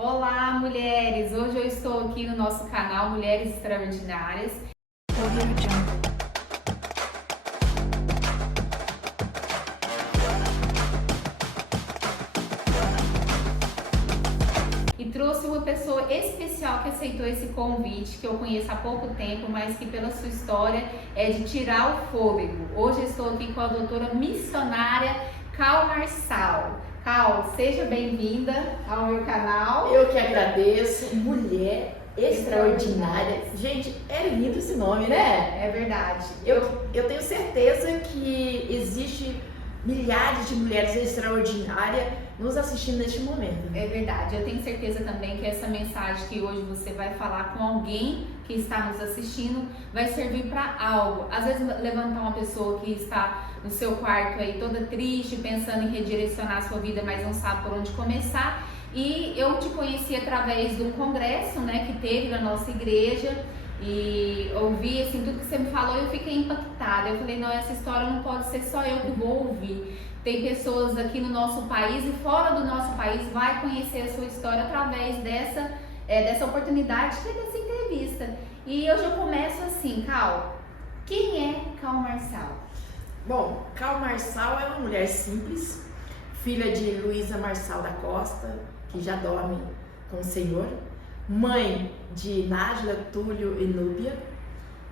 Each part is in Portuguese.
Olá, mulheres! Hoje eu estou aqui no nosso canal Mulheres Extraordinárias. E trouxe uma pessoa especial que aceitou esse convite, que eu conheço há pouco tempo, mas que pela sua história é de tirar o fôlego. Hoje eu estou aqui com a doutora missionária Cal Marçal. Cal, seja bem-vinda ao meu canal. Eu que agradeço, Mulher Extraordinária. Gente, é lindo esse nome, né? É verdade. Eu tenho certeza que existe milhares de mulheres extraordinárias nos assistindo neste momento. É verdade. Eu tenho certeza também que essa mensagem que hoje você vai falar com alguém que está nos assistindo vai servir para algo. Às vezes levantar uma pessoa que está no seu quarto aí toda triste, pensando em redirecionar a sua vida, mas não sabe por onde começar. E eu te conheci através de um congresso, né, que teve na nossa igreja. E ouvi assim, tudo que você me falou, eu fiquei impactada. Eu falei, não, essa história não pode ser só eu que vou ouvir. Tem pessoas aqui no nosso país e fora do nosso país vai conhecer a sua história através dessa oportunidade, dessa entrevista. E eu já começo assim, Cal, quem é Cal Marçal? Bom, Cal Marçal é uma mulher simples, filha de Luísa Marçal da Costa, que já dorme com o Senhor, mãe de Nájila, Túlio e Núbia,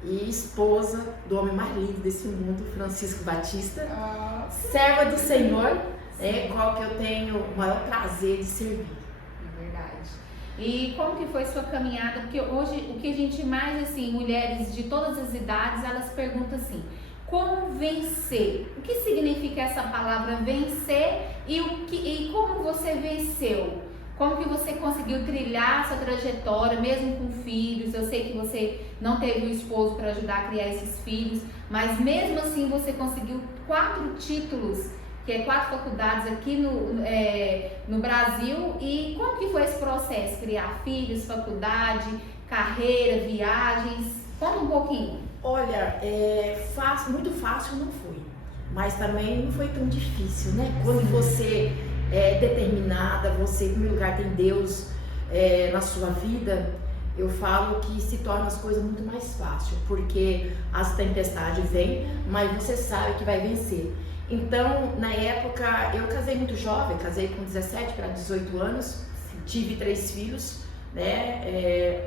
e esposa do homem mais lindo desse mundo, Francisco Batista, serva do Senhor, qual que eu tenho o maior prazer de servir. É verdade. E como que foi sua caminhada? Porque hoje o que a gente mais, assim, mulheres de todas as idades, elas perguntam assim, como vencer? O que significa essa palavra vencer e como você venceu? Como que você conseguiu trilhar essa trajetória, mesmo com filhos? Eu sei que você não teve um esposo para ajudar a criar esses filhos, mas mesmo assim você conseguiu 4 títulos, que é 4 faculdades aqui no Brasil. E como que foi esse processo? Criar filhos, faculdade, carreira, viagens? Conta um pouquinho. Olha, muito fácil não foi, mas também não foi tão difícil, né? Quando você é determinada, você, em primeiro lugar, tem Deus na sua vida, eu falo que se torna as coisas muito mais fácil, porque as tempestades vêm, mas você sabe que vai vencer. Então, na época, eu casei muito jovem, casei com 17 para 18 anos, tive 3 filhos, né?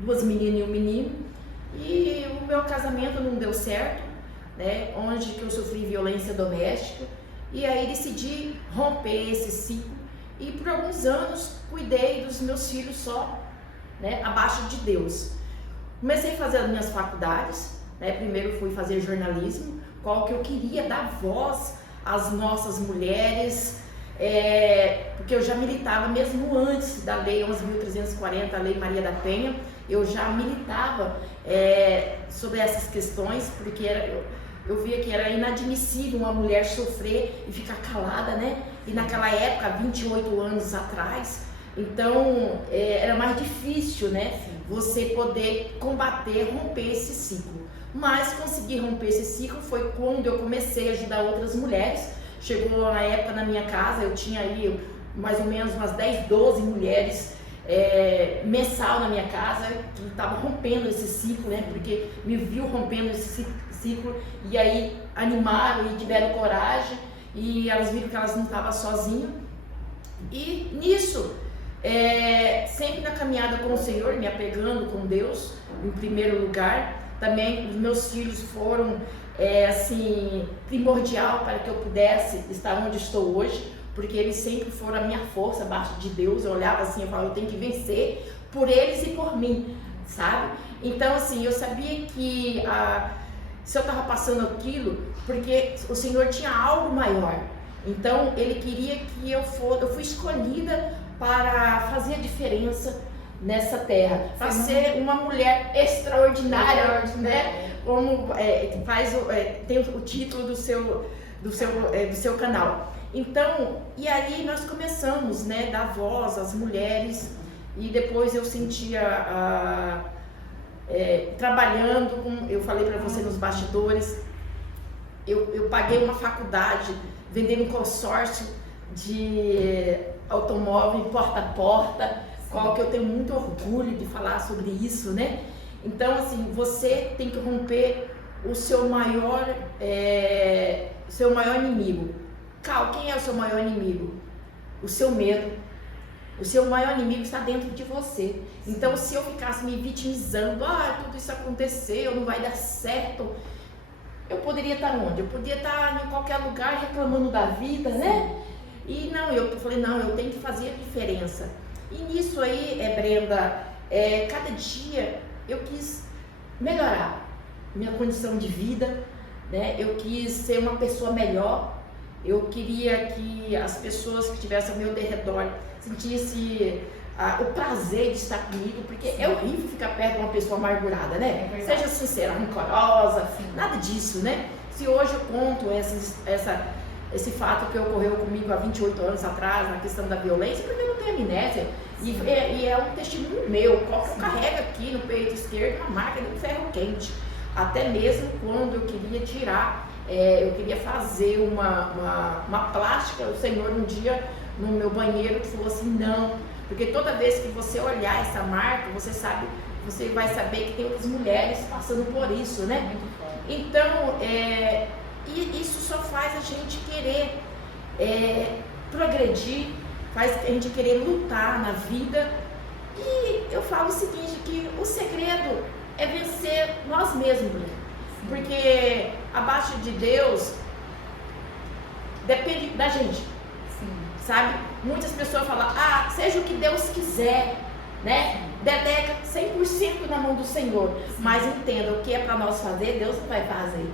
2 meninas e um menino, e o meu casamento não deu certo, né? Onde que eu sofri violência doméstica. E aí decidi romper esse ciclo e por alguns anos cuidei dos meus filhos só, né, abaixo de Deus. Comecei a fazer as minhas faculdades, né, primeiro fui fazer jornalismo, qual que eu queria dar voz às nossas mulheres, porque eu já militava mesmo antes da Lei 11.340, a Lei Maria da Penha, eu já militava sobre essas questões, porque eu via que era inadmissível uma mulher sofrer e ficar calada, né? E naquela época, 28 anos atrás, então era mais difícil, né? Você poder combater, romper esse ciclo. Mas conseguir romper esse ciclo foi quando eu comecei a ajudar outras mulheres. Chegou uma época na minha casa, eu tinha aí mais ou menos umas 10, 12 mulheres mensal na minha casa, que estavam rompendo esse ciclo, né? Porque me viu rompendo esse ciclo e aí animaram e tiveram coragem e elas viram que elas não estavam sozinhas. E nisso, sempre na caminhada com o Senhor, me apegando com Deus em primeiro lugar, também os meus filhos foram assim, primordial para que eu pudesse estar onde estou hoje, porque eles sempre foram a minha força abaixo de Deus. Eu olhava assim, eu falava, eu tenho que vencer por eles e por mim, sabe? Então assim, eu sabia que se eu estava passando aquilo, porque o Senhor tinha algo maior. Então Ele queria que eu fui escolhida para fazer a diferença nessa terra, para ser uma mulher extraordinária, né? Como tem o título do seu canal. Então, e aí nós começamos, né, dar voz às mulheres, e depois eu sentia trabalhando com, eu falei para você nos bastidores, eu paguei uma faculdade vendendo um consórcio de automóvel porta a porta, qual que eu tenho muito orgulho de falar sobre isso, né? Então, assim, você tem que romper o seu maior inimigo. Cal, quem é o seu maior inimigo? O seu medo. O seu maior inimigo está dentro de você. Então, se eu ficasse me vitimizando, tudo isso aconteceu, não vai dar certo, eu poderia estar onde? Eu poderia estar em qualquer lugar reclamando da vida, né? E não, eu falei, não, eu tenho que fazer a diferença. E nisso aí, Brenda, cada dia eu quis melhorar minha condição de vida, né? Eu quis ser uma pessoa melhor. Eu queria que as pessoas que estivessem ao meu derredor sentissem o prazer de estar comigo, porque é horrível ficar perto de uma pessoa amargurada, né? Seja sincera, rancorosa, nada disso, né? Se hoje eu conto esse fato que ocorreu comigo há 28 anos atrás, na questão da violência, porque eu não tenho amnésia. E é um testemunho meu, qual que eu carrego aqui no peito esquerdo, uma marca de um ferro quente. Até mesmo quando eu queria tirar, eu queria fazer uma plástica, o Senhor um dia no meu banheiro falou assim, não, porque toda vez que você olhar essa marca, você vai saber que tem outras mulheres passando por isso, né? Então, e isso só faz a gente querer progredir, faz a gente querer lutar na vida. E eu falo o seguinte, que o segredo é vencer nós mesmos, porque abaixo de Deus depende da gente. Sabe? Muitas pessoas falam, seja o que Deus quiser, né? Delega 100% na mão do Senhor. Mas entenda, o que é para nós fazer, Deus não vai fazer.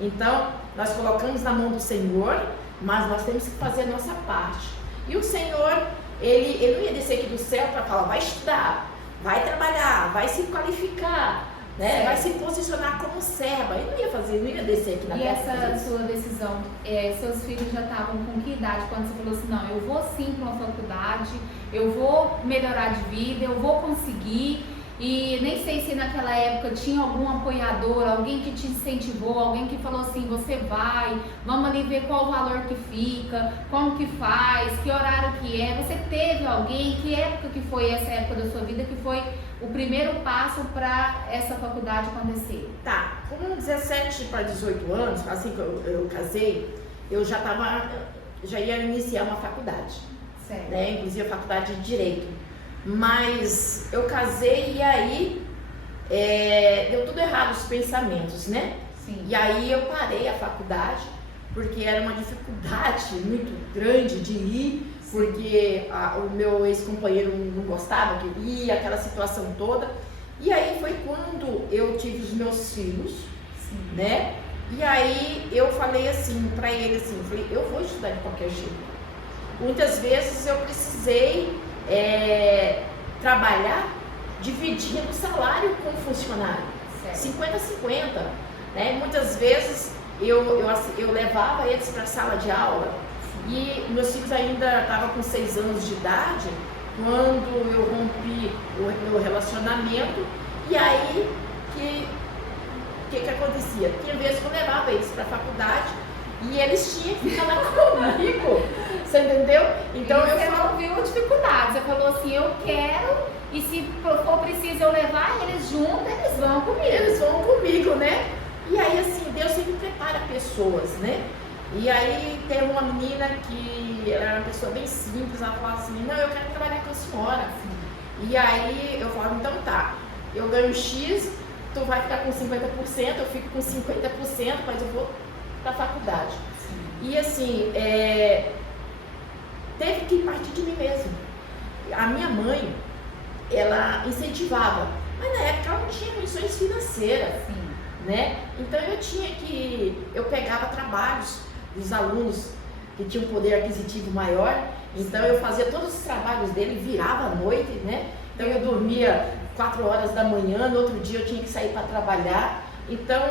Então, nós colocamos na mão do Senhor, mas nós temos que fazer a nossa parte. E o Senhor, ele não ia descer aqui do céu para falar, vai estudar, vai trabalhar, vai se qualificar, né? Vai se posicionar como serva. Ele não ia fazer, não ia descer aqui na terra. E essa sua decisão, seus filhos já estavam com que idade quando você falou assim, não, eu vou sim para uma faculdade, eu vou melhorar de vida, eu vou conseguir? E nem sei se naquela época tinha algum apoiador, alguém que te incentivou, alguém que falou assim, você vai, vamos ali ver qual o valor que fica, como que faz, que horário que é. Você teve alguém, que época que foi essa época da sua vida que foi o primeiro passo para essa faculdade acontecer? Tá, com 17 para 18 anos, assim que eu casei, eu já ia iniciar uma faculdade, né? Inclusive a faculdade de Direito. Mas eu casei e aí deu tudo errado os pensamentos, né? E aí eu parei a faculdade, porque era uma dificuldade muito grande de ir, porque o meu ex-companheiro não gostava, queria, aquela situação toda. E aí foi quando eu tive os meus filhos, né? E aí eu falei assim para ele assim, eu vou estudar de qualquer jeito. Muitas vezes eu precisei trabalhar dividindo o salário com o funcionário, 50-50, né? Muitas vezes eu levava eles para a sala de aula e meus filhos ainda estavam com 6 anos de idade quando eu rompi o meu relacionamento. E aí que acontecia? Tinha vezes que eu levava eles para a faculdade e eles tinham que ficar lá comigo, você entendeu? Então você não viu dificuldade, você falou assim, eu quero, e se for preciso eu levar eles juntos, eles vão comigo. Eles vão comigo, né? E aí assim, Deus sempre prepara pessoas, né? E aí tem uma menina que era uma pessoa bem simples, ela falava assim, não, eu quero trabalhar com a senhora. E aí eu falava, então tá, eu ganho X, tu vai ficar com 50%, eu fico com 50%, mas eu vou da faculdade. E assim, teve que partir de mim mesmo. A minha mãe, ela incentivava, mas na época ela não tinha condições financeiras, né? Então eu pegava trabalhos dos alunos que tinham um poder aquisitivo maior, então eu fazia todos os trabalhos dele, virava à noite, né? Então eu dormia 4 horas da manhã, no outro dia eu tinha que sair para trabalhar. Então,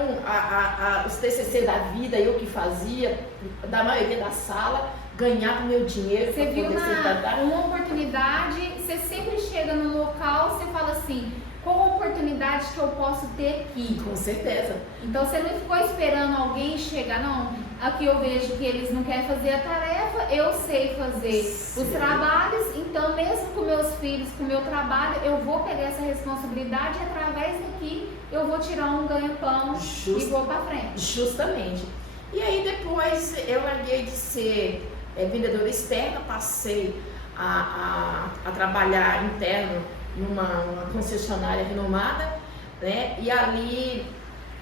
os TCC da vida, eu que fazia, da maioria da sala, ganhava o meu dinheiro. Você viu uma oportunidade, você sempre chega no local, você fala assim, qual a oportunidade que eu posso ter aqui? Com certeza. Então você não ficou esperando alguém chegar, não. Aqui eu vejo que eles não querem fazer a tarefa, eu sei fazer os trabalhos, então mesmo com meus filhos, com o meu trabalho, eu vou pegar essa responsabilidade e através daqui eu vou tirar um ganha-pão e vou para frente. Justamente. E aí depois eu larguei de ser vendedora externa, passei a trabalhar interno numa concessionária renomada, né? E ali,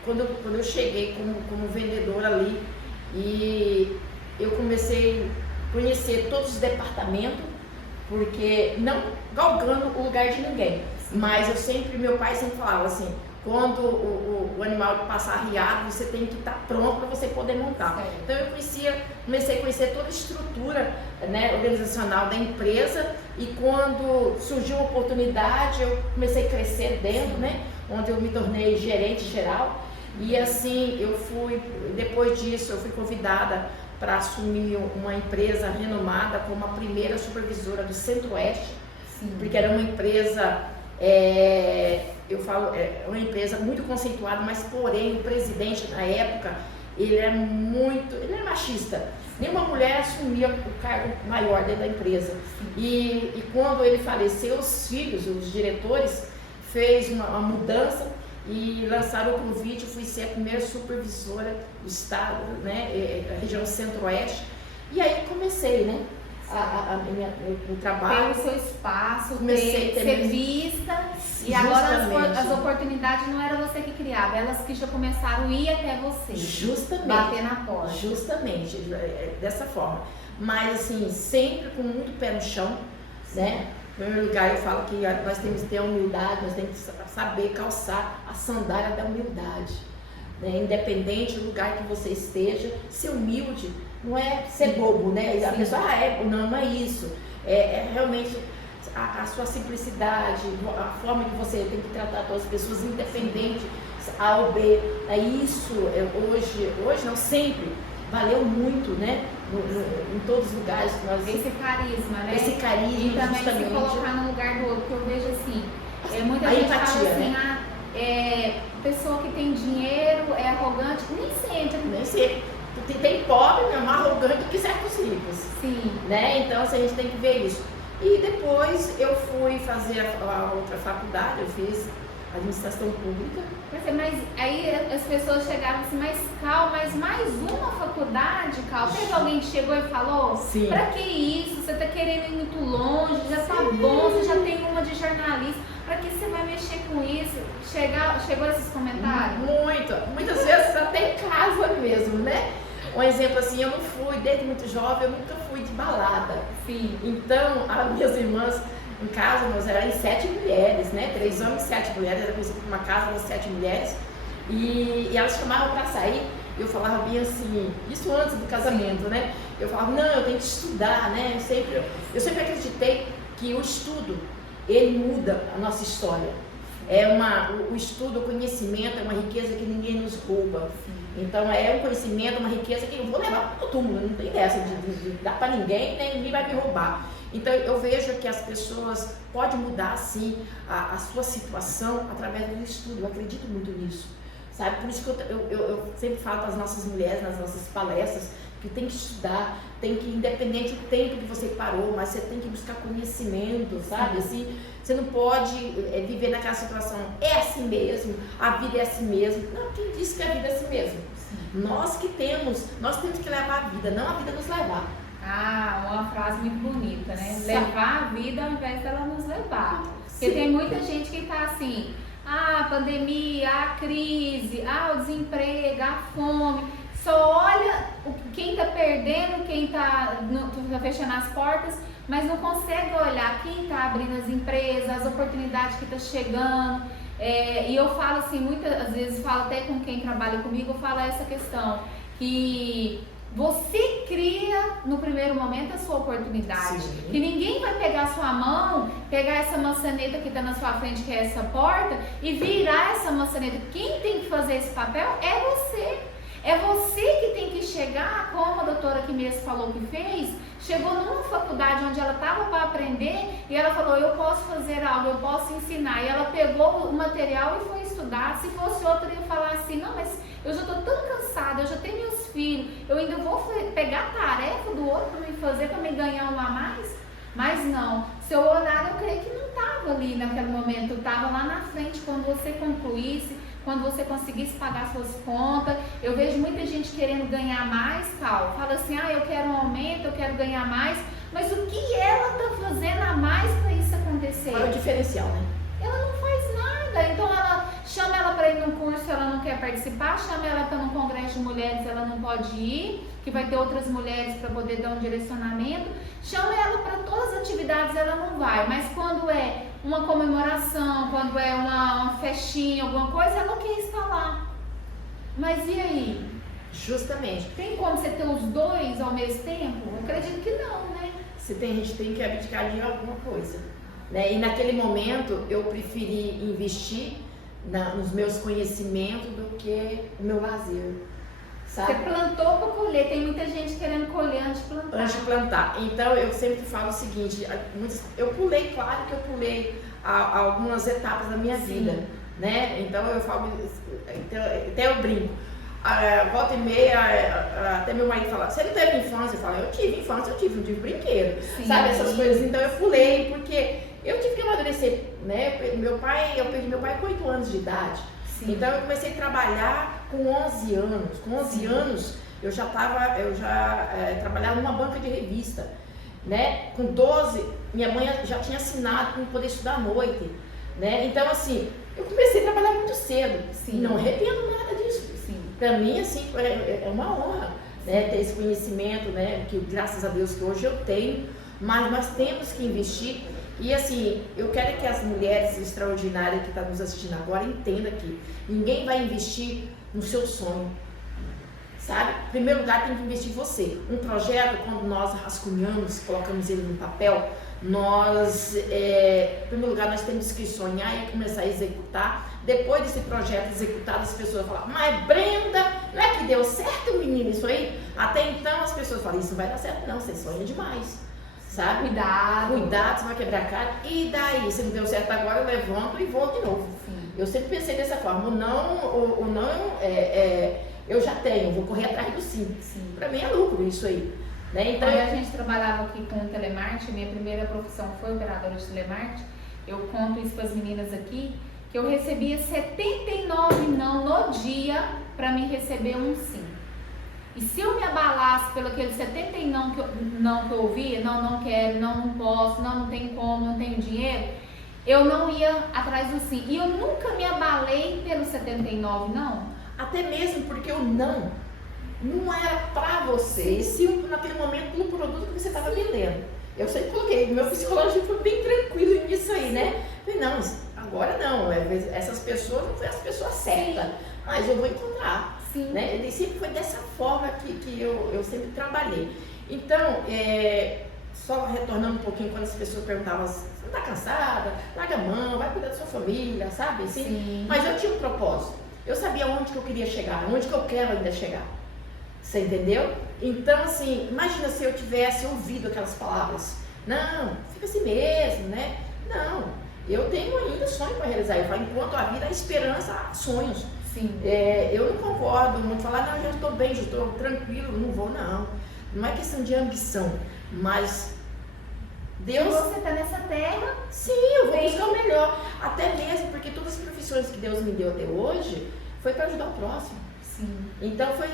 quando eu cheguei como vendedora ali, e eu comecei a conhecer todos os departamentos, porque não galgando o lugar de ninguém, mas meu pai sempre falava assim, quando o animal passar arriado, você tem que estar pronto para você poder montar. Então eu comecei a conhecer toda a estrutura, né, organizacional da empresa, e quando surgiu a oportunidade, eu comecei a crescer dentro, né, onde eu me tornei gerente geral. E assim, depois disso, eu fui convidada para assumir uma empresa renomada como a primeira supervisora do Centro-Oeste, porque era uma empresa, uma empresa muito conceituada, mas porém o presidente na época, ele era machista. Nenhuma mulher assumia o cargo maior dentro da empresa. E quando ele faleceu, os filhos, os diretores, fez uma mudança e lançaram o convite. Eu fui ser a primeira supervisora do estado, né, a região Centro-Oeste. E aí comecei, né, o trabalho. Ter o seu espaço, comecei a ser vista. E agora as oportunidades não era você que criava, elas que já começaram a ir até você. Justamente. Bater na porta. Justamente, dessa forma. Mas assim, sempre com muito pé no chão, né? Em primeiro lugar, eu falo que nós temos que ter humildade, nós temos que saber calçar a sandália da humildade, né? Independente do lugar que você esteja, ser humilde não é ser bobo, né? E a pessoa, não é isso. É realmente a sua simplicidade, a forma que você tem que tratar todas as pessoas, independente A ou B. Isso hoje não, sempre valeu muito, né? Em todos os lugares que nós... Esse carisma, né? Esse carisma, e também justamente. se colocar no lugar do outro, que eu vejo assim, muita a gente empatia, fala assim, né? Pessoa que tem dinheiro é arrogante, nem sempre. Tem pobre, né? Mais arrogante que certos ricos. Sim. Né? Então, assim, a gente tem que ver isso. E depois eu fui fazer a outra faculdade, eu fiz administração pública. Mas aí as pessoas chegavam assim, mas Cal, mas mais uma faculdade, Cal? Teve alguém que chegou e falou? Sim. Pra que isso? Você tá querendo ir muito longe, já tá bom, você já tem uma de jornalista, pra que você vai mexer com isso? Chegou esses comentários? Muitas vezes até em casa mesmo, né? Um exemplo assim, eu não fui, desde muito jovem, eu nunca fui de balada. Sim. Então, as minhas irmãs, em casa, nós éramos 7 mulheres, né? 3 homens e 7 mulheres, era conhecido como uma casa das 7 mulheres. E elas chamavam para sair, eu falava bem assim, isso antes do casamento, né? Eu falava, não, eu tenho que estudar, né? Eu sempre acreditei que o estudo, ele muda a nossa história. O estudo, o conhecimento é uma riqueza que ninguém nos rouba. Então é um conhecimento, uma riqueza que eu vou levar para o túmulo, não tem dessa de dar para ninguém, nem ninguém vai me roubar. Então eu vejo que as pessoas podem mudar sim a sua situação através do estudo, eu acredito muito nisso, sabe? Por isso que eu sempre falo para as nossas mulheres, nas nossas palestras, que tem que estudar, tem que, independente do tempo que você parou, mas você tem que buscar conhecimento, sabe? Assim, você não pode viver naquela situação, é assim mesmo, a vida é assim mesmo. Não, quem disse que a vida é assim mesmo? Nós temos que levar a vida, não a vida nos levar. Uma frase muito bonita, né? Levar a vida ao invés dela nos levar. Porque tem muita gente que tá assim, a pandemia, a crise, o desemprego, a fome. Só olha quem tá perdendo, quem tá fechando as portas, mas não consegue olhar quem tá abrindo as empresas, as oportunidades que tá chegando. E eu falo assim, muitas vezes falo até com quem trabalha comigo, eu falo essa questão, que você cria no primeiro momento a sua oportunidade. Sim. Que ninguém vai pegar a sua mão, pegar essa maçaneta que está na sua frente, que é essa porta, e virar essa maçaneta. Quem tem que fazer esse papel é você. É você que tem que chegar, como a doutora que mesmo falou que fez, chegou numa faculdade onde ela estava para aprender e ela falou, eu posso fazer algo, eu posso ensinar. E ela pegou o material e foi estudar. Se fosse outra, ia falar assim, não, mas eu já estou tão cansada, eu já tenho meus filhos, eu ainda vou pegar a tarefa do outro para me fazer, para me ganhar um a mais? Mas não, seu horário eu creio que não estava ali naquele momento, estava lá na frente, quando você concluísse, quando você conseguisse pagar suas contas. Eu vejo muita gente querendo ganhar mais, Cal, fala assim, eu quero um aumento, eu quero ganhar mais, mas o que ela está fazendo a mais para isso acontecer? Qual é o diferencial, né? Ela não faz nada, então ela chama ela para ir num curso, ela não quer participar, chama ela para um congresso de mulheres, ela não pode ir, que vai ter outras mulheres para poder dar um direcionamento, chama ela para todas as atividades, ela não vai, mas quando é uma comemoração, quando é uma festinha, alguma coisa, ela quer estar lá. Mas e aí? Justamente. Tem como você ter os dois ao mesmo tempo? Eu acredito que não, né? Se tem, a gente tem que abdicar de alguma coisa, né? E naquele momento eu preferi investir nos meus conhecimentos do que o meu lazer, sabe? Você plantou para colher, tem muita gente querendo colher antes de plantar. Antes de plantar. Então eu sempre falo o seguinte, eu pulei, claro que eu pulei algumas etapas da minha vida, né? Então eu falo, até eu brinco. Volta e meia, até meu marido fala, você não teve infância? Eu falo, eu tive infância, eu tive brinquedo, sabe, essas coisas. Então eu pulei, porque eu tive que amadurecer, né? Eu perdi meu pai com 8 anos de idade. Sim. Então eu comecei a trabalhar com 11 anos. Com 11 anos eu já trabalhava numa banca de revista, né? Com 12, minha mãe já tinha assinado para poder estudar à noite, né? Então assim, eu comecei a trabalhar muito cedo. Sim. Não arrependo nada disso. Para mim, assim, é uma honra, né, ter esse conhecimento, né, que graças a Deus que hoje eu tenho, mas nós temos que investir. E assim, eu quero que as mulheres extraordinárias que estão nos assistindo agora entendam que ninguém vai investir no seu sonho, sabe? Em primeiro lugar, tem que investir em você. Um projeto, quando nós rascunhamos, colocamos ele no papel, nós, em primeiro lugar, nós temos que sonhar e começar a executar. Depois desse projeto executado, as pessoas falam, mas Brenda, não é que deu certo, menino, isso aí? Até então as pessoas falam, isso não vai dar certo não, você sonha demais, sabe? Cuidado, você vai quebrar a cara. E daí, se não deu certo agora, eu levanto e vou de novo. Sim. Eu sempre pensei dessa forma, o não eu já tenho, vou correr atrás do sim. Para mim é lucro isso aí. Né? Então, quando a gente trabalhava aqui com telemarketing, minha primeira profissão foi operadora de telemarketing, eu conto isso para as meninas aqui, que eu recebia 79 não no dia para me receber um sim. E se eu me abalasse pelo aquele 70 não que eu ouvia, não quero, não posso, não tem como, não tenho dinheiro, eu não ia atrás do sim. E eu nunca me abalei pelo 79 não. Até mesmo porque o não era para você, e sim naquele momento pelo produto que você estava vendendo. Eu sempre coloquei, meu psicológico foi bem tranquilo nisso aí, né? Falei, não, agora não, essas pessoas não foi as pessoas certas, mas eu vou encontrar. Sim. Né? E sempre foi dessa forma que eu sempre trabalhei. Então, só retornando um pouquinho, quando as pessoas perguntavam, você não está cansada? Larga a mão, vai cuidar da sua família, sabe? Assim, sim. Mas eu tinha um propósito. Eu sabia onde que eu queria chegar, onde que eu quero ainda chegar. Você entendeu? Então, assim, imagina se eu tivesse ouvido aquelas palavras. Não, fica assim mesmo, né? Não, eu tenho ainda sonho para realizar. Eu falo, enquanto a vida, a esperança, há sonhos. Sim. Eu não concordo muito, falar, não, já estou bem, já estou tranquilo, não vou, não. Não é questão de ambição, mas Deus... Se você está nessa terra... Sim, eu vou buscar o melhor. Até mesmo porque todas as profissões que Deus me deu até hoje foi para ajudar o próximo. Sim. Então foi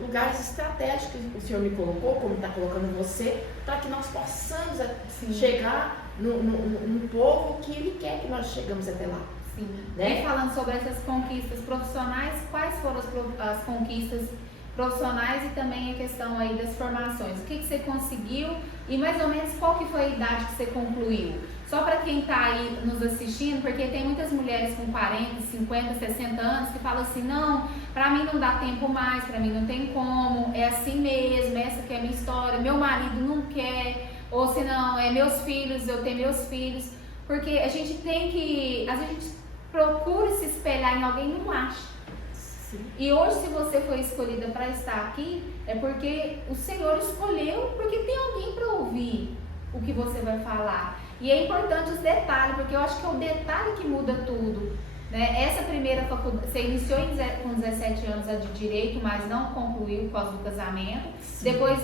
lugares estratégicos que o Senhor me colocou, como está colocando você, para que nós possamos chegar no povo que Ele quer que nós chegamos até lá. Sim. Né? E falando sobre essas conquistas profissionais, quais foram as conquistas profissionais e também a questão aí das formações? O que você conseguiu e mais ou menos qual que foi a idade que você concluiu? Só para quem está aí nos assistindo, porque tem muitas mulheres com 40, 50, 60 anos que falam assim, não, para mim não dá tempo mais, para mim não tem como, é assim mesmo, essa que é a minha história, meu marido não quer, ou se não, é meus filhos, eu tenho meus filhos, porque a gente tem que, às vezes a gente procura se espelhar em alguém e não acha. Sim. E hoje, se você foi escolhida para estar aqui, é porque o Senhor escolheu, porque tem alguém para ouvir o que você vai falar. E é importante os detalhes, porque eu acho que é o detalhe que muda tudo, né? Essa primeira faculdade, você iniciou com 17 anos a de Direito, mas não concluiu por causa do casamento. Sim. Depois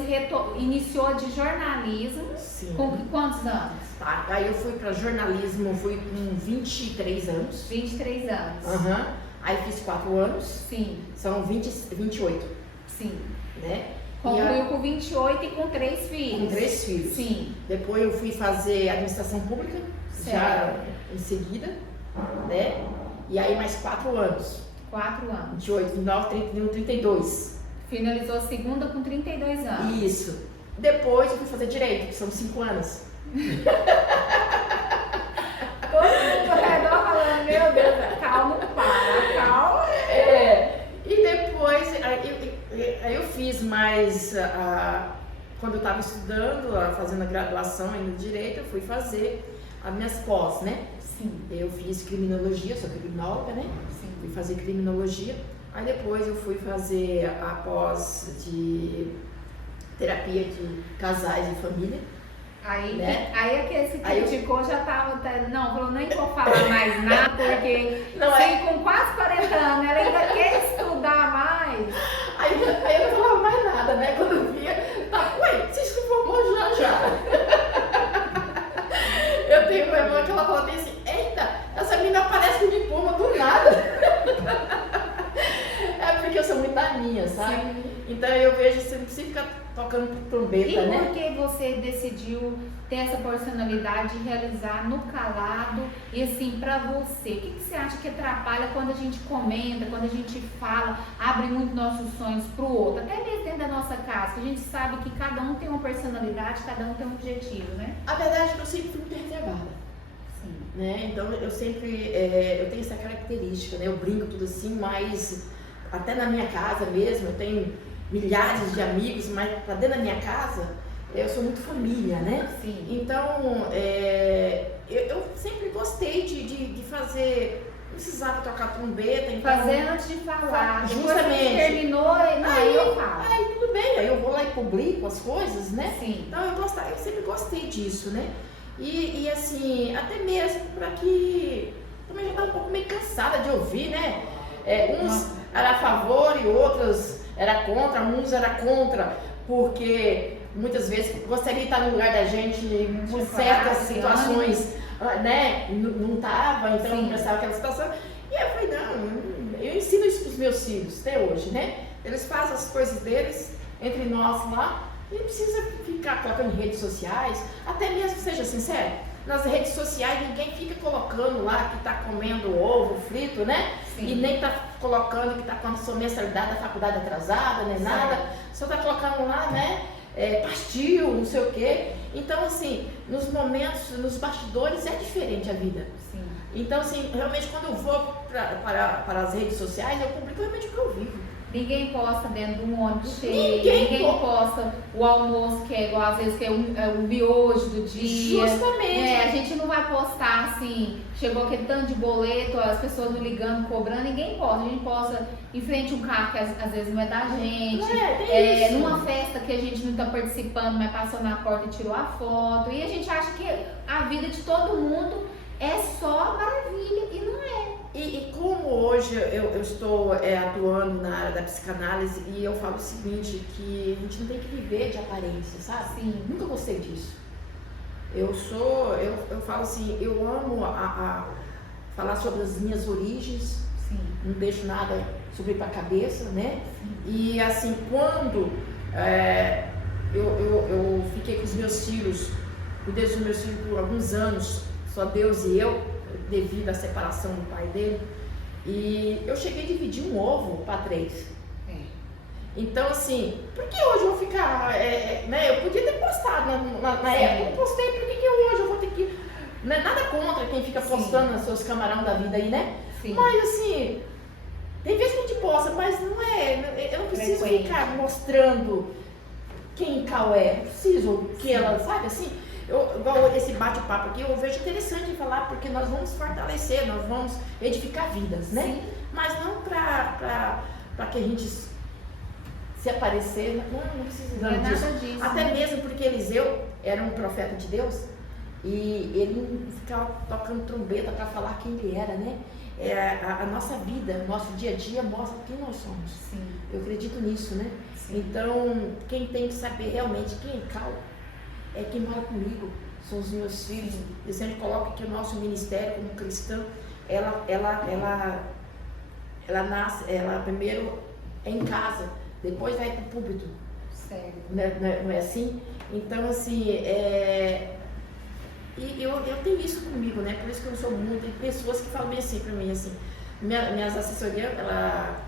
iniciou a de jornalismo. Sim. Com quantos anos? Tá, aí eu fui para jornalismo, fui com 23 anos. 23 anos. Uhum. Aí fiz 4 anos. Sim. São 28. Sim. Né? Concluiu com 28 e com 3 filhos. Com 3 filhos. Sim. Depois eu fui fazer administração pública, já em seguida, né? E aí mais 4 anos. 4 anos. 28, 29, 31, 32. Finalizou a segunda com 32 anos. Isso. Depois eu fui fazer direito, que são 5 anos. Todo mundo ao redor falando, meu Deus, calma, calma. E depois, aí eu fiz mais, quando eu estava estudando, fazendo a graduação ainda em Direito, eu fui fazer as minhas pós, né? Sim. Eu fiz criminologia, sou criminóloga, né? Sim. Fui fazer criminologia. Aí depois eu fui fazer a pós de terapia de casais e família. Aí, né? aí aquele que Aí criticou já tava, não, falou, nem vou falar mais nada, porque Não, com quase 40 anos, ela ainda quer estudar mais. Aí eu não falava mais nada, né? Quando eu via, tá, ué, você se formou já. Eu tenho uma irmã que ela falou assim, eita, essa menina aparece com diploma do nada. É porque eu sou muito da minha, sabe? Sim. Então eu vejo, você não precisa ficar tocando trombeta, E né? por que você decidiu ter essa personalidade de realizar no calado e assim, pra você? O que você acha que atrapalha quando a gente comenta, quando a gente fala, abre muito nossos sonhos pro outro? Até mesmo dentro da nossa casa, que a gente sabe que cada um tem uma personalidade, cada um tem um objetivo, né? A verdade é que eu sempre fui muito reservada. Sim. Né? Então eu sempre, eu tenho essa característica, né? Eu brinco tudo assim, mas até na minha casa mesmo, eu tenho milhares de amigos, mas pra dentro da minha casa, eu sou muito família, né? Sim. Então, eu sempre gostei de fazer, não precisava tocar trombeta. Então, Fazer antes de falar. Justamente. Depois que terminou, aí eu falo. Aí tudo bem, aí eu vou lá e publico as coisas, né? Sim. Então eu sempre gostei disso, né? E assim, até mesmo para que também já estava um pouco meio cansada de ouvir, né? Uns eram a favor e outros era contra, uns era contra, porque muitas vezes gostaria de estar no lugar da gente por certas situações, né? Não estava, então Sim. começava aquela situação. E eu falei, não, eu ensino isso para os meus filhos até hoje, né? Eles fazem as coisas deles entre nós lá. Não precisa ficar colocando em redes sociais, até mesmo, seja sincero, nas redes sociais ninguém fica colocando lá que está comendo ovo frito, né? Sim. E nem está colocando que está com a sua mensalidade da faculdade atrasada, nem nada. Só está colocando lá, né? Pastil, não sei o quê. Então, assim, nos momentos, nos bastidores é diferente a vida. Sim. Então, assim, realmente quando eu vou para as redes sociais, eu publico realmente o que eu vivo. Ninguém posta dentro de um ônibus cheio, Ninguém posta o almoço que é igual, às vezes que é um miojo do dia. Justamente. A gente não vai postar assim, chegou aquele tanto de boleto, as pessoas não ligando, cobrando, ninguém posta. A gente posta em frente a um carro que às vezes não é da gente, tem isso. numa festa que a gente não está participando, mas passou na porta e tirou a foto. E a gente acha que a vida de todo mundo é só maravilha, e não é. E como hoje eu estou atuando na área da psicanálise, e eu falo o seguinte, que a gente não tem que viver de aparência, sabe? Sim. Nunca gostei disso. Eu falo assim, eu amo falar sobre as minhas origens. Sim. Não deixo nada subir para a cabeça, né? Sim. E assim, quando eu fiquei com os meus filhos, cuidei dos meus filhos por alguns anos, só Deus e eu, devido à separação do pai dele, e eu cheguei a dividir um ovo para 3. Então, assim, por que hoje eu vou ficar, né? Eu podia ter postado na época, eu postei, por que hoje eu vou ter que... Não é nada contra quem fica postando os seus camarão da vida aí, né? Sim. Mas, assim, tem vezes que a gente posta, mas não eu não preciso Frequente. ficar mostrando quem Cal é, não preciso que ela, sabe, assim... Igual esse bate-papo aqui, eu vejo interessante falar, porque nós vamos fortalecer, nós vamos edificar vidas, né? Sim. mas não para que a gente se aparecer, não precisa Não é disso. nada disso. Até né? mesmo porque Eliseu era um profeta de Deus e ele não ficava tocando trombeta para falar quem ele era, né? A nossa vida, nosso dia a dia mostra quem nós somos. Sim, Eu acredito nisso, né? sim. Então, quem tem que saber realmente quem é Cal é quem mora comigo, são os meus filhos. Eu sempre coloco que o nosso ministério como cristão, ela nasce, ela primeiro é em casa, depois vai para o púlpito. Sério. Não é assim? Então, assim, e eu tenho isso comigo, né? Por isso que eu sou muito. Tem pessoas que falam bem assim para mim, assim, minhas assessorias, ela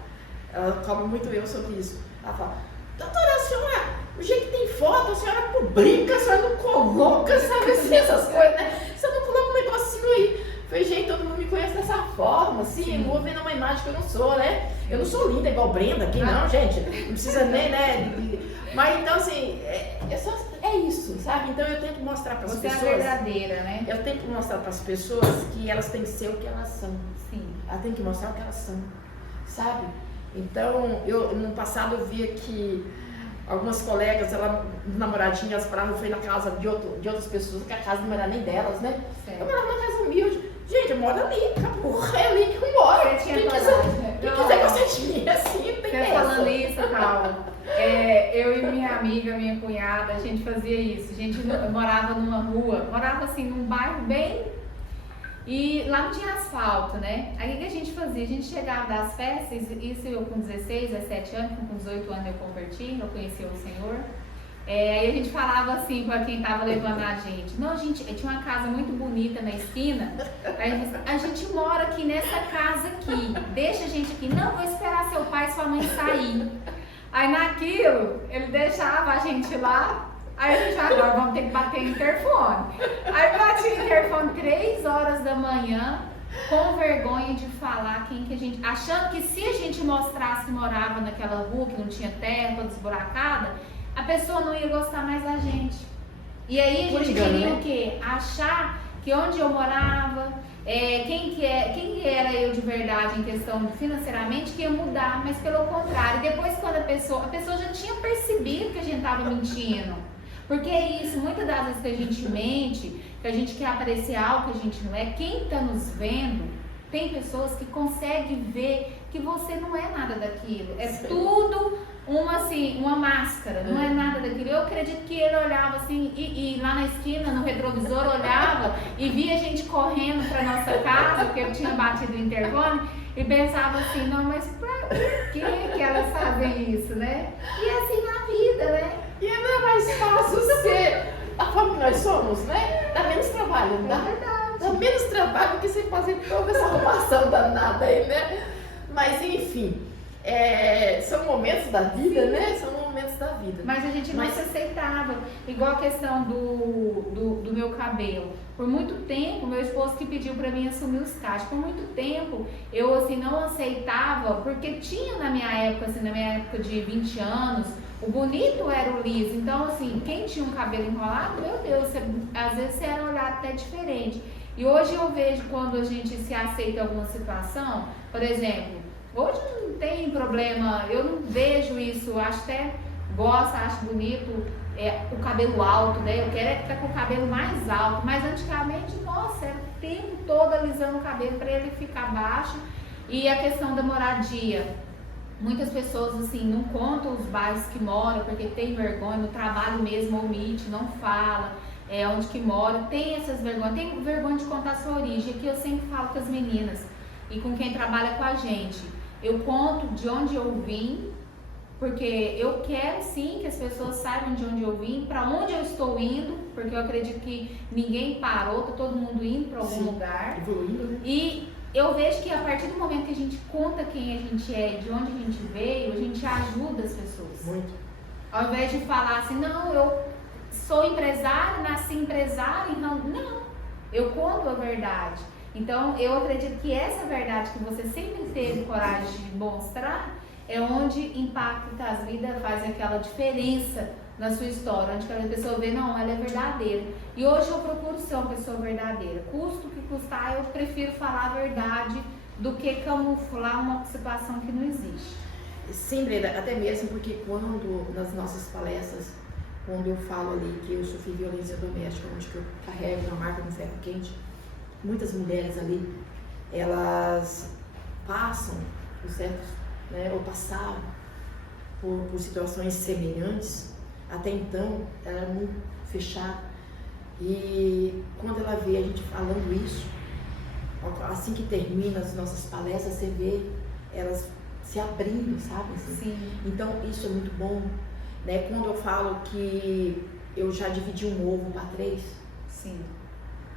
cobra muito eu sobre isso. Ela fala, doutora, a senhora, o jeito que tem foto, a senhora publica, a senhora não coloca, sabe assim, essas coisas, né? Você não coloca um negocinho aí. Falei, gente, todo mundo me conhece dessa forma, assim, eu vou vendo uma imagem que eu não sou, né? Eu não sou linda igual Brenda aqui, não, gente. Não precisa nem, né? Mas então, assim, é isso, sabe? Então eu tenho que mostrar para as pessoas. Você é a verdadeira, né? Eu tenho que mostrar para as pessoas que elas têm que ser o que elas são. Sim. Elas têm que mostrar o que elas são, sabe? Então, no passado eu via que algumas colegas, namoradinhas, paravam, foi na casa de outras pessoas, que a casa não era nem delas, né? Certo. Eu morava numa casa humilde. Gente, eu moro ali, acabou, é ali que eu moro. Você tinha Quem coragem. quiser gostar de mim, assim, tem Você essa. falando isso, Paulo, eu e minha amiga, minha cunhada, a gente fazia isso. A gente morava numa rua, morava assim num bairro bem... E lá não tinha asfalto, né? Aí o que a gente fazia? A gente chegava das festas, isso eu com 16, 17 anos, com 18 anos eu converti, eu conheci o Senhor. Aí a gente falava assim para quem tava levando a gente. Não, gente, tinha uma casa muito bonita na esquina. Aí a gente mora aqui nessa casa aqui, deixa a gente aqui. Não, vou esperar seu pai e sua mãe sair. Aí naquilo, ele deixava a gente lá. Aí a gente agora vamos ter que bater o interfone. Aí bati o interfone 3 horas da manhã, com vergonha de falar quem que a gente... Achando que se a gente mostrasse que morava naquela rua, que não tinha terra, toda esburacada, a pessoa não ia gostar mais da gente. E aí a gente queria o quê? Achar que onde eu morava, quem era eu de verdade em questão financeiramente, que ia mudar, mas pelo contrário. Depois quando a pessoa já tinha percebido que a gente estava mentindo. Porque é isso, muitas das vezes que a gente mente, que a gente quer aparecer algo que a gente não é, quem está nos vendo, tem pessoas que conseguem ver que você não é nada daquilo. É tudo uma máscara, não é nada daquilo. Eu acredito que ele olhava assim, e lá na esquina, no retrovisor, olhava e via a gente correndo para nossa casa, porque eu tinha batido o interfone, e pensava assim, não, mas pra que elas fazem isso, né? E assim na vida, né? E não é mais fácil ser a forma que nós somos, né? Dá menos trabalho, não dá? É verdade. Dá menos trabalho do que você fazer toda essa arrumação danada aí, né? Mas enfim, são momentos da vida, né? São momentos da vida. Mas a gente não se aceitava. Igual a questão do meu cabelo. Por muito tempo, meu esposo que pediu pra mim assumir os cachos. Por muito tempo, eu assim não aceitava, porque tinha na minha época de 20 anos, o bonito era o liso. Então, assim, quem tinha um cabelo enrolado, meu Deus, às vezes você era olhado até diferente. E hoje eu vejo quando a gente se aceita em alguma situação, por exemplo, hoje não tem problema, eu não vejo isso, acho bonito o cabelo alto, né? Eu quero ficar com o cabelo mais alto, mas antigamente, nossa, era o tempo todo alisando o cabelo para ele ficar baixo. E a questão da moradia, muitas pessoas assim não contam os bairros que moram porque tem vergonha, no trabalho mesmo omite, não fala onde que mora, tem essas vergonhas, tem vergonha de contar a sua origem, que eu sempre falo com as meninas e com quem trabalha com a gente. Eu conto de onde eu vim, porque eu quero sim que as pessoas saibam de onde eu vim, para onde eu estou indo, porque eu acredito que ninguém parou, tá todo mundo indo para algum lugar. Evoluindo, né? E eu vejo que a partir do momento que a gente conta quem a gente é, de onde a gente veio, a gente ajuda as pessoas. Muito. Ao invés de falar assim, não, eu sou empresário, nasci empresário, não, eu conto a verdade. Então, eu acredito que essa verdade que você sempre teve coragem de mostrar é onde impacta as vidas, faz aquela diferença na sua história, onde cada pessoa vê, não, ela é verdadeira. E hoje eu procuro ser uma pessoa verdadeira. Custo o que custar, eu prefiro falar a verdade do que camuflar uma situação que não existe. Sim, Brenda, até mesmo porque quando, nas nossas palestras, quando eu falo ali que eu sofri violência doméstica, onde que eu carrego uma marca no ferro quente, muitas mulheres ali, elas passam por certos, né, ou passaram por situações semelhantes. Até então, ela era muito fechada. E quando ela vê a gente falando isso, assim que termina as nossas palestras, você vê elas se abrindo, sabe? Sim. Então, isso é muito bom, né? Quando eu falo que eu já dividi um ovo para 3, sim,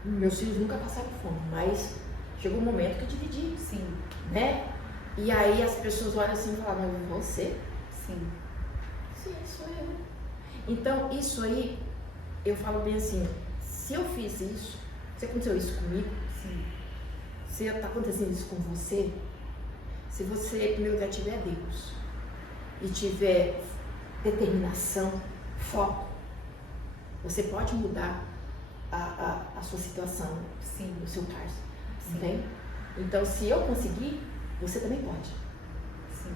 meus filhos nunca passaram fome, mas chegou um momento que eu dividi, sim, né? E aí as pessoas olham assim e falam, mas você? sim, Sim, sou eu. Então, isso aí, eu falo bem assim, se eu fiz isso, se aconteceu isso comigo, sim, se está acontecendo isso com você, se você, primeiro lugar, tiver Deus e tiver determinação, foco, você pode mudar a sua situação, sim, o seu caso, sim, entende? Então, se eu conseguir, você também pode, sim,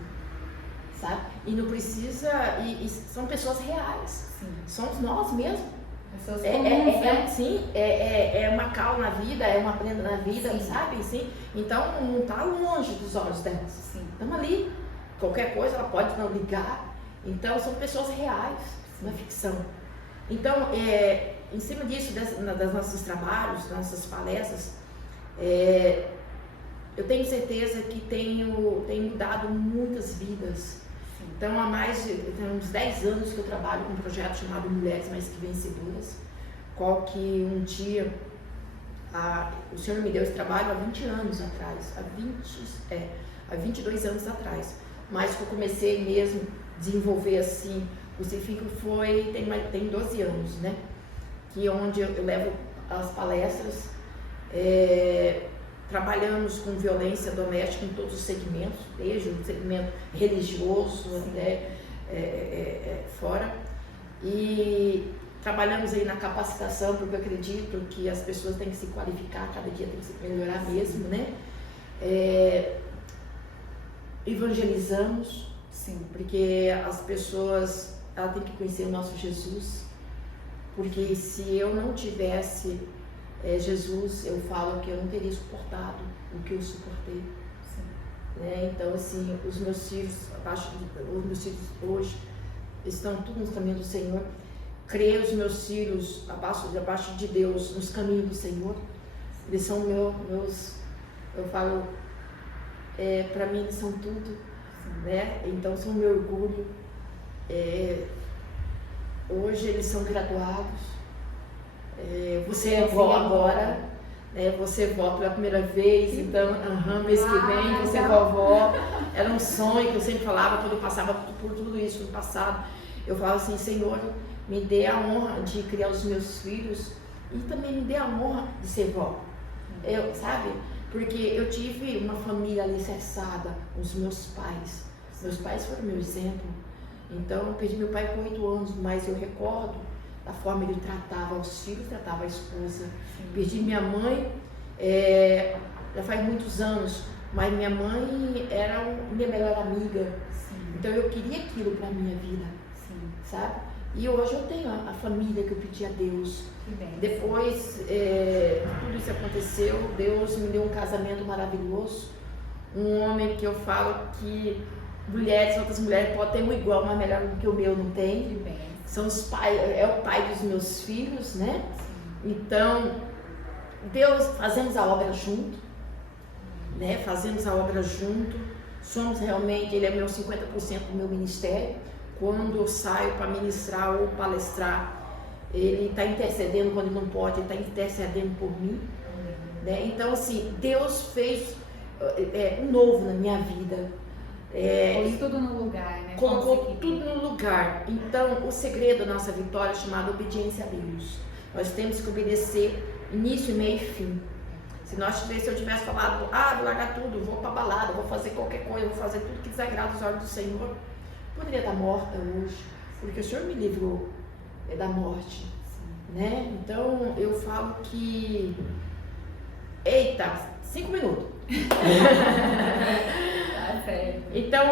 sabe? E não precisa, e são pessoas reais, sim. somos nós mesmos. Pessoas comuns, né? Sim, é uma cal na vida, é uma prenda na vida, Sim. sabe? Sim. Então, não está longe dos olhos delas. Sim. Estamos ali. Qualquer coisa, ela pode não ligar. Então, são pessoas reais, não é ficção. Então, em cima disso, das nossos trabalhos, das nossas palestras, eu tenho certeza que tenho mudado muitas vidas. Então, tem uns 10 anos que eu trabalho com um projeto chamado Mulheres Mais Que Vencedoras, qual que um dia o Senhor me deu esse trabalho há 20 anos atrás, há 22 anos atrás, mas que eu comecei mesmo a desenvolver assim, o crucifixo tem 12 anos, né? Que onde eu levo as palestras, trabalhamos com violência doméstica em todos os segmentos, desde o segmento religioso até fora. E trabalhamos aí na capacitação, porque eu acredito que as pessoas têm que se qualificar, cada dia tem que se melhorar mesmo, né? Evangelizamos, sim, porque as pessoas têm que conhecer o nosso Jesus, porque se eu não tivesse Jesus, eu falo que eu não teria suportado o que eu suportei, né? Então, assim, os meus filhos hoje estão tudo nos caminhos do Senhor. Creio os meus filhos abaixo de Deus, nos caminhos do Senhor. Eles são meus, eu falo, para mim eles são tudo, né? Então, são meu orgulho. Hoje eles são graduados. Você é vó agora, né? Você é vó pela primeira vez, então, mês que vem você é vovó. Era um sonho que eu sempre falava quando eu passava por tudo isso no passado. Eu falava assim, Senhor, me dê a honra de criar os meus filhos e também me dê a honra de ser vó. Sabe? Porque eu tive uma família alicerçada, os meus pais. Meus pais foram meu exemplo. Então, eu perdi meu pai com 8 anos, mas eu recordo da forma que ele tratava os filhos, tratava a esposa. sim. Perdi minha mãe, já faz muitos anos, mas minha mãe era minha melhor amiga. Sim. Então eu queria aquilo para minha vida, Sim. sabe? E hoje eu tenho a família que eu pedi a Deus. Que bem. Depois tudo isso aconteceu, Deus me deu um casamento maravilhoso, um homem que eu falo que outras mulheres podem ter um igual, mas melhor do que o meu não tem. Que bem. São os pais, o pai dos meus filhos, né? Sim. Então, Deus, fazemos a obra junto, né? Fazemos a obra junto, somos realmente, ele é meu 50% do meu ministério. Quando eu saio para ministrar ou palestrar, ele está intercedendo quando não pode, ele está intercedendo por mim, né? Então, assim, Deus fez um novo na minha vida. Pôs tudo no lugar, né? Colocou tudo no lugar. Então, o segredo da nossa vitória é chamado obediência a Deus. Nós temos que obedecer início, meio e fim. Se eu tivesse falado, vou largar tudo, vou para balada, vou fazer qualquer coisa, vou fazer tudo que desagrada os olhos do Senhor, poderia estar morta hoje, porque o Senhor me livrou da morte, né? Então, eu falo que, 5 minutos. Tá certo. Então,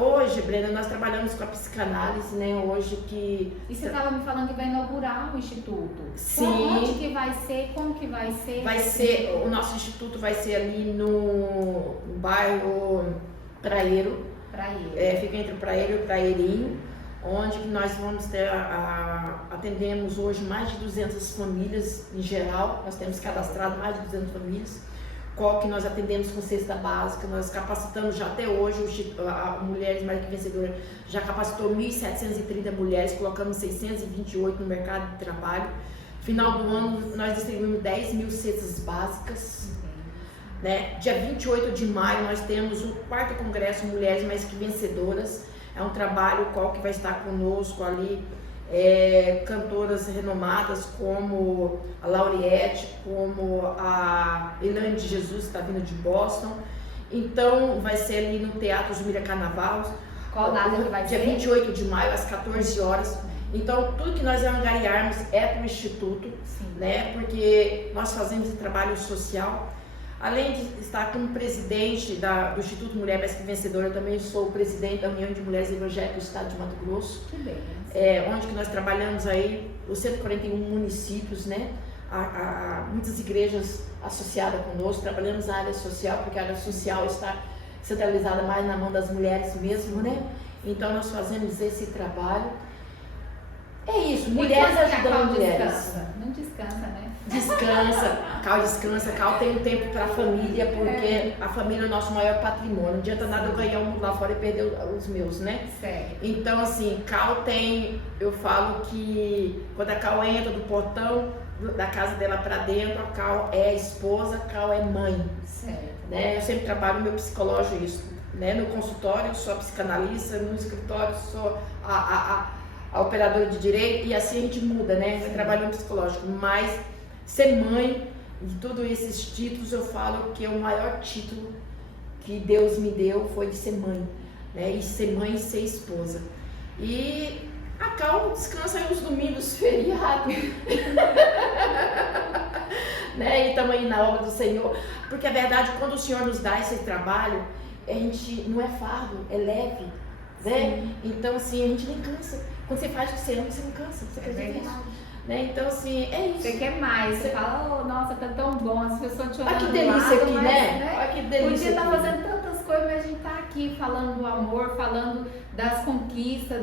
hoje, Brenda, nós trabalhamos com a psicanálise, né? Hoje que... E você estava me falando que vai inaugurar o instituto. Sim. Onde que vai ser? Como que vai ser? Vai ser, o nosso instituto vai ser ali no bairro Praeiro. Praeiro. Fica entre o Praeiro e o Praeirinho, onde nós vamos ter, atendemos hoje mais de 200 famílias em geral, nós temos cadastrado mais de 200 famílias, qual que nós atendemos com cesta básica, nós capacitamos já até hoje, a Mulheres Mais Que Vencedoras já capacitou 1.730 mulheres, colocamos 628 no mercado de trabalho. Final do ano nós distribuímos 10 mil cestas básicas. Né? Dia 28 de maio nós temos o 4º Congresso Mulheres Mais Que Vencedoras. É um trabalho qual que vai estar conosco ali, cantoras renomadas como a Lauriette, como a Elaine de Jesus, que está vindo de Boston. Então vai ser ali no Teatro Jumira Carnaval. Qual data que vai ser? Dia 28 de maio, às 14 horas. Então tudo que nós angariarmos é para o Instituto, né? Porque nós fazemos esse trabalho social. Além de estar como presidente do Instituto Mulher Mais Que Vencedora, eu também sou presidente da União de Mulheres Evangélicas do Estado de Mato Grosso. Que bem. Onde que nós trabalhamos aí os 141 municípios, né? Há muitas igrejas associadas conosco, trabalhamos na área social, porque a área social está centralizada mais na mão das mulheres mesmo, né? Então nós fazemos esse trabalho. É isso, mulheres ajudando mulheres. Descansa? Não descansa, né? Descansa, Cal descansa, Cal tem um tempo para a família, porque a família é o nosso maior patrimônio. Não adianta nada eu ganhar um lá fora e perder os meus, né? Certo. Então, assim, Cal tem, eu falo que quando a Cal entra do portão da casa dela para dentro, a Cal é esposa, a Cal é mãe. Certo. Né? Eu sempre trabalho no meu psicológico isso, né? No consultório eu sou a psicanalista, no escritório eu sou a operadora de direito, e assim a gente muda, né? Eu trabalho no psicológico, mas ser mãe, de todos esses títulos, eu falo que é o maior título que Deus me deu foi de ser mãe, né? E ser mãe e ser esposa. E a Cal descansa aí os domingos, feriado. Né? E estamos aí na obra do Senhor, porque a verdade, quando o Senhor nos dá esse trabalho, a gente não é fardo, é leve, né? Sim. Então assim, a gente nem cansa. Quando você faz o que você ama, você não cansa, você acredita nisso? Né? Então assim, é isso. Você quer mais, você fala, oh, nossa, tá tão bom, as pessoas te olhando. Olha que delícia aqui, né? Olha que delícia. Podia estar fazendo tantas coisas, mas a gente tá aqui falando do amor, falando das conquistas,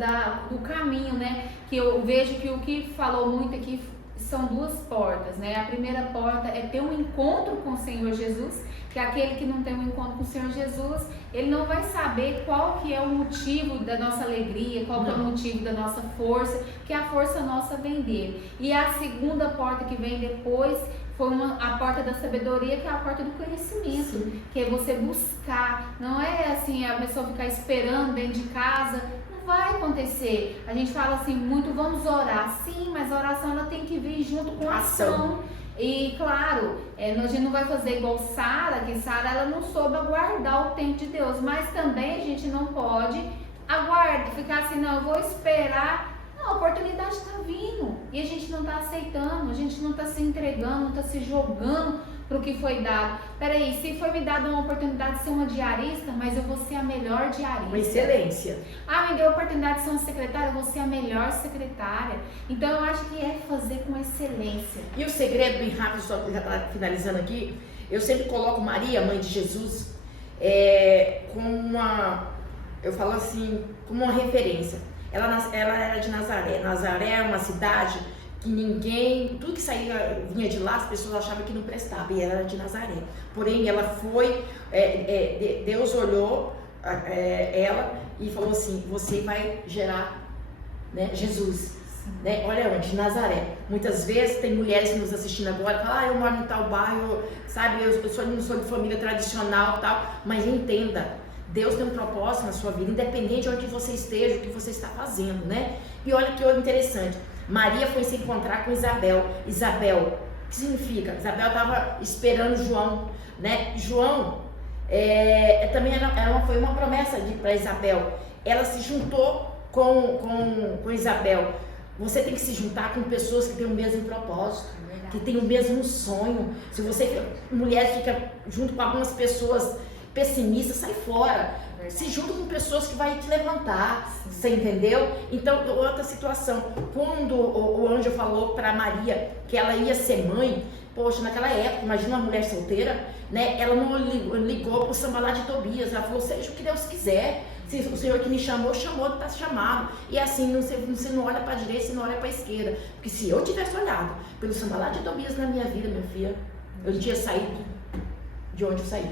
do caminho, né? Que eu vejo que o que falou muito aqui são duas portas, né? A primeira porta é ter um encontro com o Senhor Jesus, que aquele que não tem um encontro com o Senhor Jesus, ele não vai saber qual que é o motivo da nossa alegria, qual que é o motivo da nossa força, que a força nossa vem dele. E a segunda porta que vem depois foi a porta da sabedoria, que é a porta do conhecimento. Sim. Que é você buscar, não é assim a pessoa ficar esperando dentro de casa. Vai acontecer. A gente fala assim, muito vamos orar. Sim, mas a oração ela tem que vir junto com a ação. E claro, a gente não vai fazer igual Sara, que Sara ela não soube aguardar o tempo de Deus. Mas também a gente não pode ficar assim, não, eu vou esperar. Não, a oportunidade está vindo. E a gente não está aceitando, a gente não está se entregando, não está se jogando para o que foi dado. Peraí, se foi me dada uma oportunidade de ser uma diarista, mas eu vou ser a melhor diarista. Uma excelência. Ah, me deu a oportunidade de ser uma secretária, eu vou ser a melhor secretária. Então eu acho que é fazer com excelência. E o segredo, bem rápido, só já está finalizando aqui, eu sempre coloco Maria, mãe de Jesus, como eu falo assim, como uma referência. Ela era de Nazaré. Nazaré é uma cidade que tudo que vinha de lá, as pessoas achavam que não prestava, e ela era de Nazaré. Porém, ela foi, Deus olhou ela e falou assim, você vai gerar, né, Jesus. Né? Olha onde, de Nazaré. Muitas vezes tem mulheres nos assistindo agora que falam, eu moro em tal bairro, sabe, eu não sou de família tradicional e tal, mas entenda, Deus tem um propósito na sua vida, independente de onde você esteja, o que você está fazendo, né? E olha que interessante, Maria foi se encontrar com Isabel. Isabel, o que significa? Isabel estava esperando João, né? João também foi uma promessa para Isabel. Ela se juntou com Isabel. Você tem que se juntar com pessoas que têm o mesmo propósito, Verdade. que têm o mesmo sonho. Se você, mulher, fica junto com algumas pessoas pessimistas, sai fora. Verdade. Se junta com pessoas que vai te levantar, você entendeu? Então, outra situação, quando o anjo falou para Maria que ela ia ser mãe, poxa, naquela época, imagina uma mulher solteira, né? Ela não ligou pro Sambalá de Tobias, ela falou, seja o que Deus quiser. Se o Senhor que me chamou, tá chamado. E assim, você não olha para a direita, você não olha para a esquerda. Porque se eu tivesse olhado pelo Sambalá de Tobias na minha vida, minha filha, eu tinha saído de onde eu saí.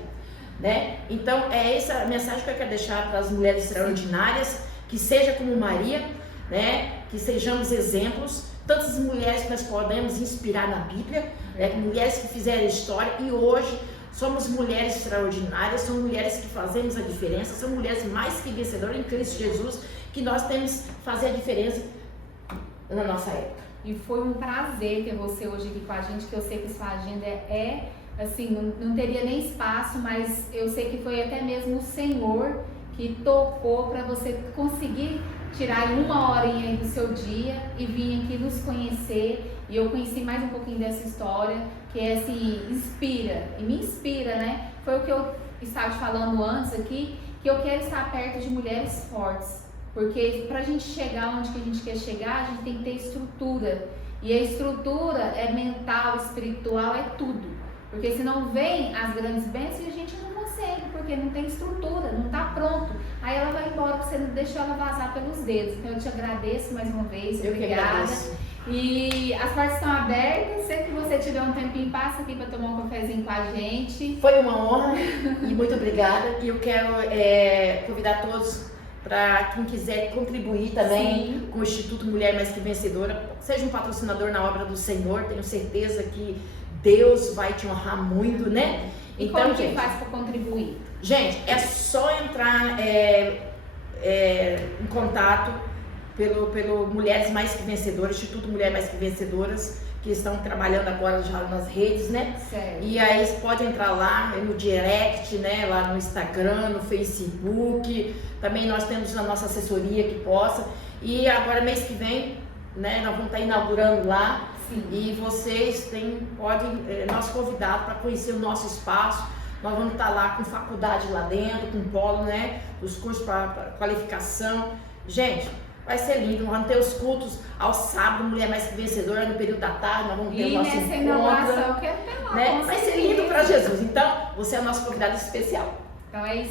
Né? Então, é essa a mensagem que eu quero deixar para as mulheres extraordinárias, que seja como Maria, né? Que sejamos exemplos, tantas mulheres que nós podemos inspirar na Bíblia, né? Mulheres que fizeram história e hoje somos mulheres extraordinárias, somos mulheres que fazemos a diferença, somos mulheres mais que vencedoras em Cristo Jesus, que nós temos que fazer a diferença na nossa época. E foi um prazer ter você hoje aqui com a gente, que eu sei que sua agenda assim, não teria nem espaço, mas eu sei que foi até mesmo o Senhor que tocou para você conseguir tirar uma horinha aí do seu dia e vir aqui nos conhecer. E eu conheci mais um pouquinho dessa história, que é assim, inspira, e me inspira, né? Foi o que eu estava te falando antes aqui, que eu quero estar perto de mulheres fortes, porque pra gente chegar onde que a gente quer chegar, a gente tem que ter estrutura, e a estrutura é mental, espiritual, é tudo. Porque senão vem as grandes bênçãos e a gente não consegue, porque não tem estrutura, não está pronto. Aí ela vai embora, porque você não deixou ela vazar pelos dedos. Então eu te agradeço mais uma vez, Eu obrigada. que agradeço. E as portas estão abertas, sempre que você tiver um tempinho, passa aqui para tomar um cafezinho com a gente. Foi uma honra e muito obrigada. E eu quero convidar todos para quem quiser contribuir também Sim. com o Instituto Mulher Mais Que Vencedora. Seja um patrocinador na obra do Senhor, tenho certeza que Deus vai te honrar muito, né? E então, como que gente, faz para contribuir? Gente, é só entrar em contato pelo Mulheres Mais Que Vencedoras, Instituto Mulher Mais Que Vencedoras, que estão trabalhando agora já nas redes, né? Certo. E aí você pode entrar lá no direct, né? Lá no Instagram, no Facebook. Também nós temos a nossa assessoria que possa. E agora mês que vem, né? Nós vamos estar inaugurando lá. Sim. E vocês podem nosso convidado para conhecer o nosso espaço. Nós vamos estar lá com faculdade lá dentro, com polo, né? Os cursos para qualificação. Gente, vai ser lindo. Nós vamos ter os cultos ao sábado, Mulher Mais Que Vencedora, no período da tarde. Nós vamos ter o nosso nessa encontro. inauguração, eu quero ter lá, Né? com Vai ser certeza. lindo para Jesus. Então, você é nosso convidado especial. Então é isso.